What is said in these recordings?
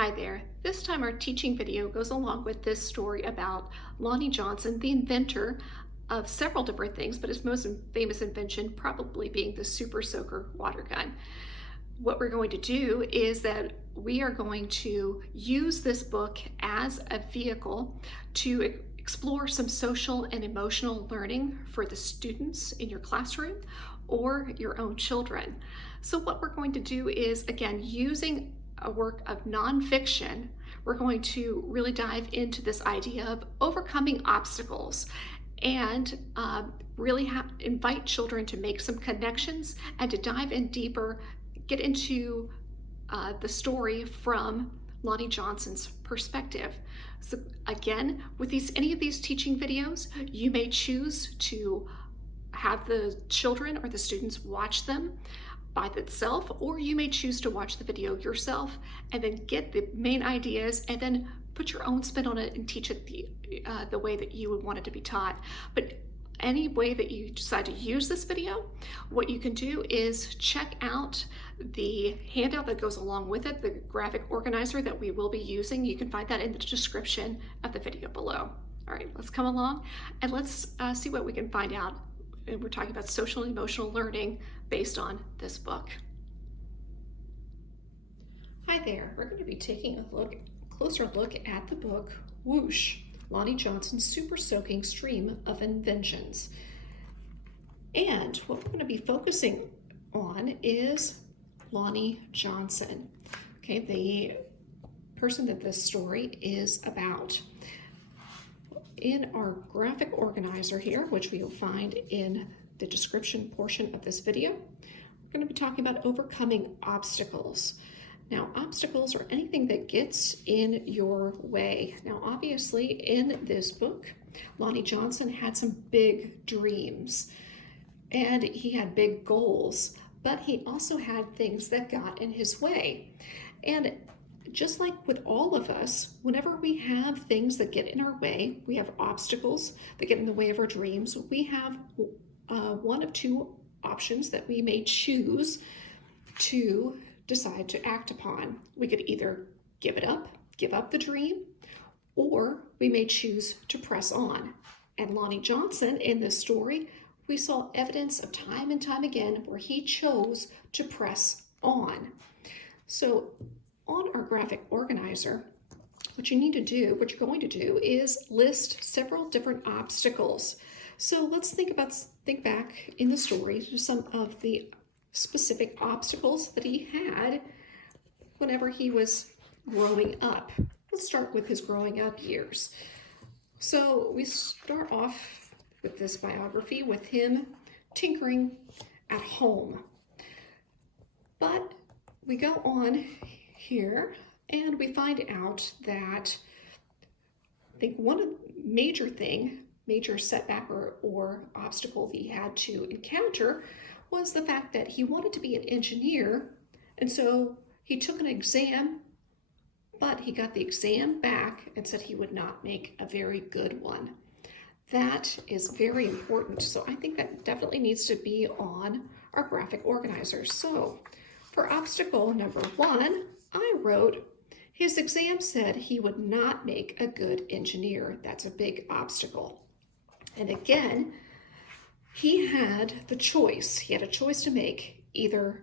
Hi there. This time our teaching video goes along with this story about Lonnie Johnson, the inventor of several different things, but his most famous invention probably being the Super Soaker water gun. What we're going to do is that we are going to use this book as a vehicle to explore some social and emotional learning for the students in your classroom or your own children. So what we're going to do is, again, using a work of nonfiction, we're going to really dive into this idea of overcoming obstacles and really invite children to make some connections and to dive in deeper, get into the story from Lonnie Johnson's perspective. So again, with any of these teaching videos, you may choose to have the children or the students watch them by itself, or you may choose to watch the video yourself and then get the main ideas and then put your own spin on it and teach it the way that you would want it to be taught. But any way that you decide to use this video, what you can do is check out the handout that goes along with it, the graphic organizer that we will be using. You can find that in the description of the video below. All right, let's come along and let's see what we can find out. And we're talking about social and emotional learning based on this book. Hi there, we're going to be taking a closer look at the book Whoosh, Lonnie Johnson's Super Soaking Stream of Inventions. And what we're going to be focusing on is Lonnie Johnson, okay, the person that this story is about. In our graphic organizer here, which we will find in the description portion of this video, we're going to be talking about overcoming obstacles. Now, obstacles are anything that gets in your way. Now, obviously, in this book, Lonnie Johnson had some big dreams and he had big goals, but he also had things that got in his way. And just like with all of us, whenever we have things that get in our way, we have obstacles that get in the way of our dreams, we have one of two options that we may choose to decide to act upon. We could either give up the dream, or we may choose to press on. And Lonnie Johnson, in this story, we saw evidence of time and time again where he chose to press on. So on our graphic organizer, what you're going to do is list several different obstacles. So let's think back in the story to some of the specific obstacles that he had whenever he was growing up. Let's start with his growing up years. So we start off with this biography with him tinkering at home. But we go on here and we find out that I think one major setback or obstacle that he had to encounter was the fact that he wanted to be an engineer, and so he took an exam, but he got the exam back and said he would not make a very good one. That is very important, so I think that definitely needs to be on our graphic organizer. So for obstacle number 1, I wrote, his exam said he would not make a good engineer. That's a big obstacle. And again, he had a choice to make, either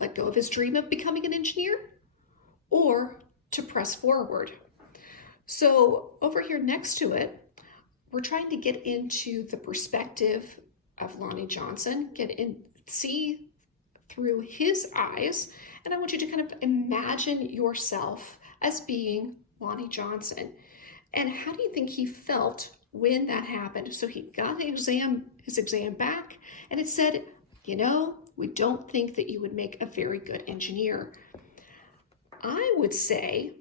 let go of his dream of becoming an engineer or to press forward. So over here next to it, we're trying to get into the perspective of Lonnie Johnson, see through his eyes, and I want you to kind of imagine yourself as being Lonnie Johnson. And how do you think he felt when that happened? So he got his exam back, and it said, you know, we don't think that you would make a very good engineer. I would say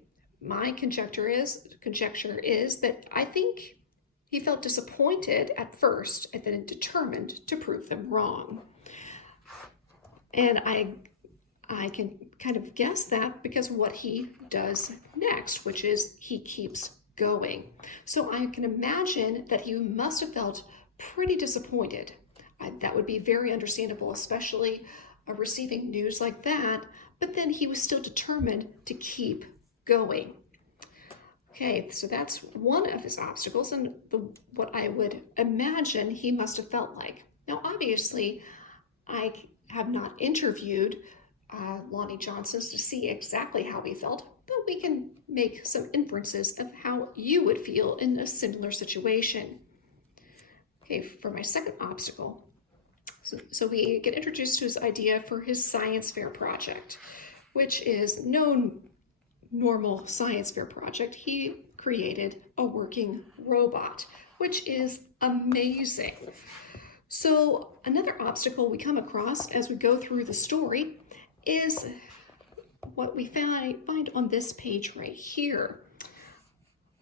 my conjecture is that I think he felt disappointed at first and then determined to prove them wrong. And I can kind of guess that because of what he does next, which is he keeps going. So I can imagine that he must have felt pretty disappointed. That would be very understandable, especially receiving news like that, but then he was still determined to keep going. Okay, so that's one of his obstacles and what I would imagine he must have felt like. Now, obviously, I have not interviewed Lonnie Johnson to see exactly how he felt, but we can make some inferences of how you would feel in a similar situation. Okay, for my second obstacle, so we get introduced to his idea for his science fair project, which is no normal science fair project. He created a working robot, which is amazing. So another obstacle we come across as we go through the story is what we find on this page right here.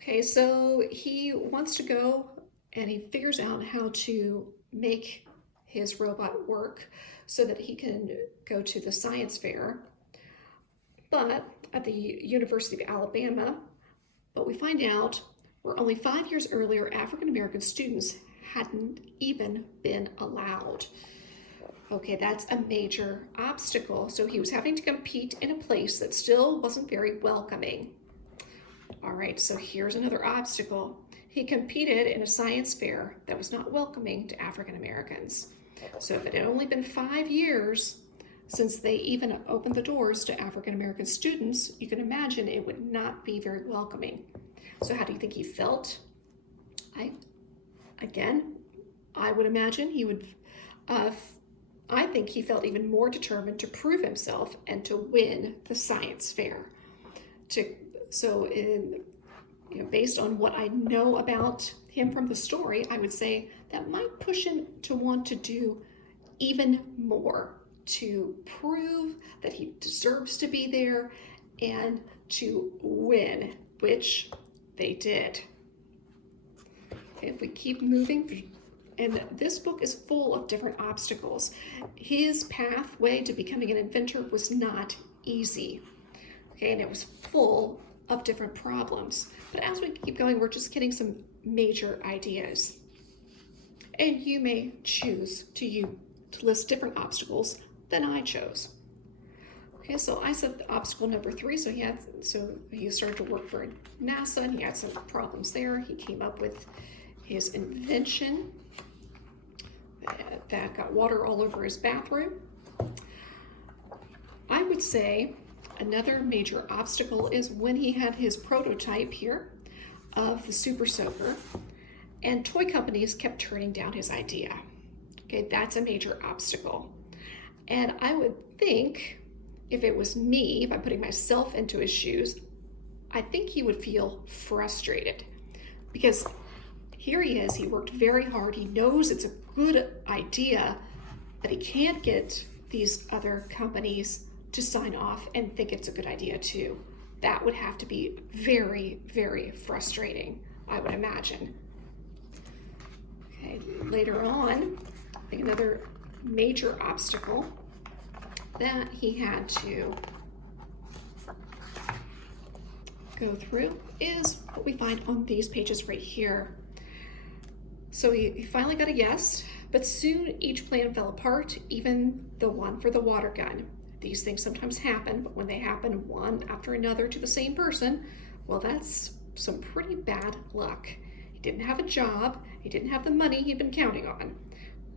Okay, so he wants to go and he figures out how to make his robot work so that he can go to the science fair, but at the University of Alabama. But we find out where only 5 years earlier, African-American students hadn't even been allowed. Okay, that's a major obstacle. So he was having to compete in a place that still wasn't very welcoming. All right, so here's another obstacle. He competed in a science fair that was not welcoming to African-Americans. So if it had only been 5 years since they even opened the doors to African-American students, you can imagine it would not be very welcoming. So how do you think he felt? I would imagine he would, I think he felt even more determined to prove himself and to win the science fair. Based on what I know about him from the story, I would say that might push him to want to do even more, to prove that he deserves to be there and to win, which they did. Okay, if we keep moving, and this book is full of different obstacles. His pathway to becoming an inventor was not easy. Okay, and it was full of different problems. But as we keep going, we're just getting some major ideas. And you may choose to list different obstacles than I chose. Okay, so I said obstacle number 3. So he started to work for NASA and he had some problems there. He came up with his invention that got water all over his bathroom. I would say another major obstacle is when he had his prototype here of the Super Soaker and toy companies kept turning down his idea. Okay, that's a major obstacle. And I would think if it was me, if I'm putting myself into his shoes, I think he would feel frustrated because here he is, he worked very hard, he knows it's a good idea, but he can't get these other companies to sign off and think it's a good idea too. That would have to be very, very frustrating, I would imagine. Okay, later on, I think another major obstacle that he had to go through is what we find on these pages right here. So he finally got a yes, but soon each plan fell apart, even the one for the water gun. These things sometimes happen, but when they happen one after another to the same person, well, that's some pretty bad luck. He didn't have a job, he didn't have the money he'd been counting on.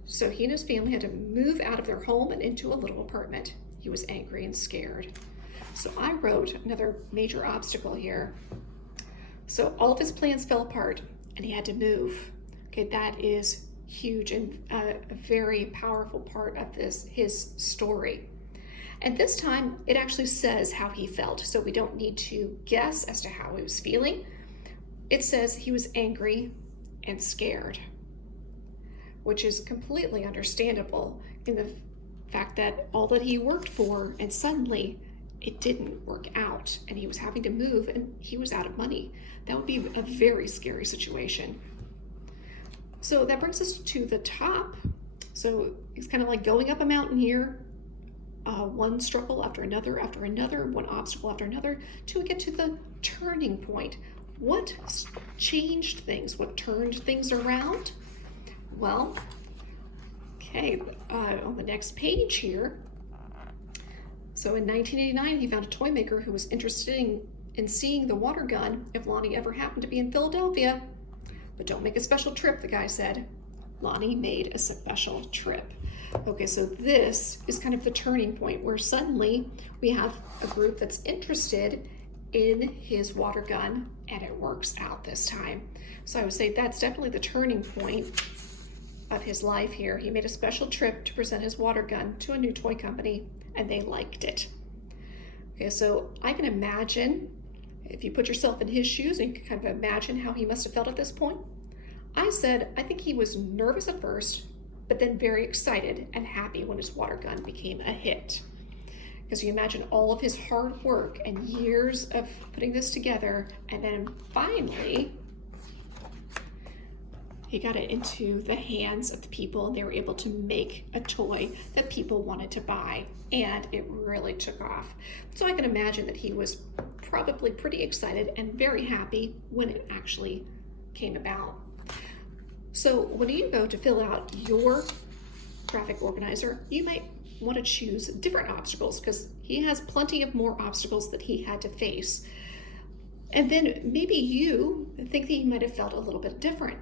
So he and his family had to move out of their home and into a little apartment. He was angry and scared. So I wrote another major obstacle here. So all of his plans fell apart and he had to move. Okay, that is huge and a very powerful part of his story. And this time it actually says how he felt, so we don't need to guess as to how he was feeling. It says he was angry and scared, which is completely understandable in the fact that all that he worked for and suddenly it didn't work out and he was having to move and he was out of money. That would be a very scary situation. So that brings us to the top. So it's kind of like going up a mountain here, one struggle after another, one obstacle after another, till we get to the turning point. What changed things? What turned things around? Well, okay, on the next page here, so in 1989, he found a toy maker who was interested in seeing the water gun if Lonnie ever happened to be in Philadelphia. But don't make a special trip, the guy said. Lonnie made a special trip. Okay, so this is kind of the turning point where suddenly we have a group that's interested in his water gun, and it works out this time. So I would say that's definitely the turning point of his life here. He made a special trip to present his water gun to a new toy company, and they liked it. Okay, so I can imagine, if you put yourself in his shoes, and you can kind of imagine how he must have felt at this point. I said, I think he was nervous at first, but then very excited and happy when his water gun became a hit. Because you imagine all of his hard work and years of putting this together, and then finally, he got it into the hands of the people, and they were able to make a toy that people wanted to buy, and it really took off. So I can imagine that he was probably pretty excited and very happy when it actually came about. So when you go to fill out your graphic organizer, you might want to choose different obstacles because he has plenty of more obstacles that he had to face. And then maybe you think that he might have felt a little bit different.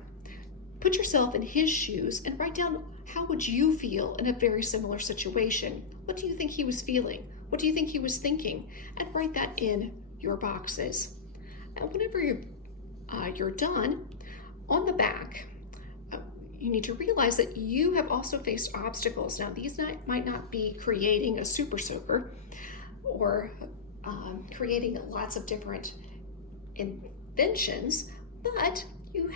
Put yourself in his shoes and write down, how would you feel in a very similar situation? What do you think he was feeling? What do you think he was thinking? And write that in your boxes. And whenever you're done, on the back, you need to realize that you have also faced obstacles. Now, these might not be creating a super soaker or creating lots of different inventions, but you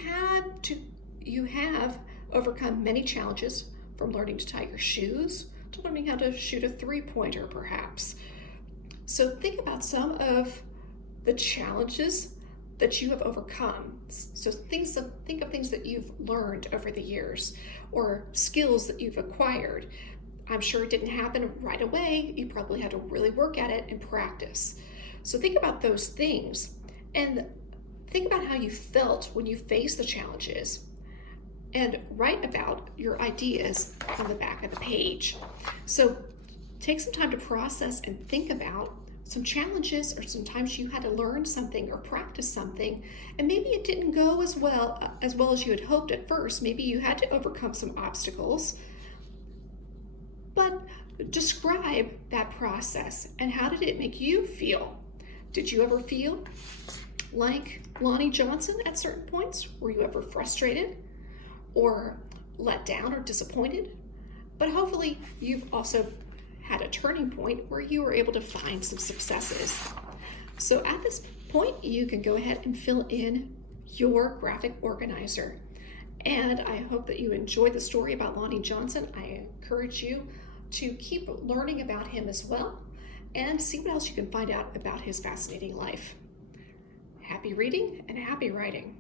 have overcome many challenges, from learning to tie your shoes to learning how to shoot a three-pointer, perhaps. So think about some of the challenges that you have overcome. So think of things that you've learned over the years, or skills that you've acquired. I'm sure it didn't happen right away. You probably had to really work at it and practice. So think about those things, and think about how you felt when you faced the challenges, and write about your ideas on the back of the page. So take some time to process and think about some challenges, or sometimes you had to learn something or practice something, and maybe it didn't go as well as you had hoped at first. Maybe you had to overcome some obstacles, but describe that process and how did it make you feel? Did you ever feel like Lonnie Johnson at certain points? Were you ever frustrated or let down or disappointed? But hopefully you've also had a turning point where you were able to find some successes. So at this point, you can go ahead and fill in your graphic organizer. And I hope that you enjoyed the story about Lonnie Johnson. I encourage you to keep learning about him as well and see what else you can find out about his fascinating life. Happy reading and happy writing.